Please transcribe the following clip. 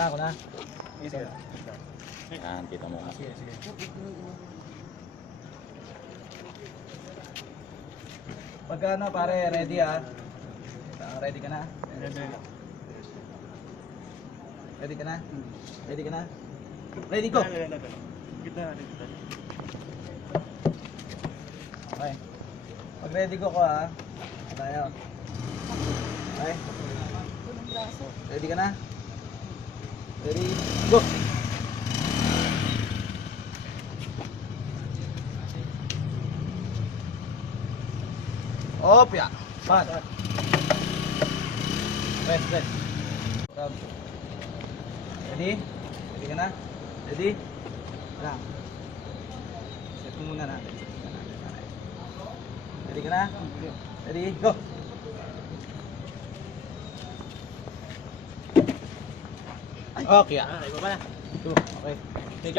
Ako na. Sige. Yan, kita mo nga. Sige. Pagka ano pare, ready ah. Ready ka na? Ready ka na? Ready ka na? Ready go! Kita. Okay. Pag ready ko ah. Tayo. Okay. Ready ka na? Ready, go! Opya! Pat! Rest. Stop. Ready? Ready ka na? Ready? Lang. Set mo muna natin. Ready ka na? Ready? Go! Okay. Iba pa na. Okay. Take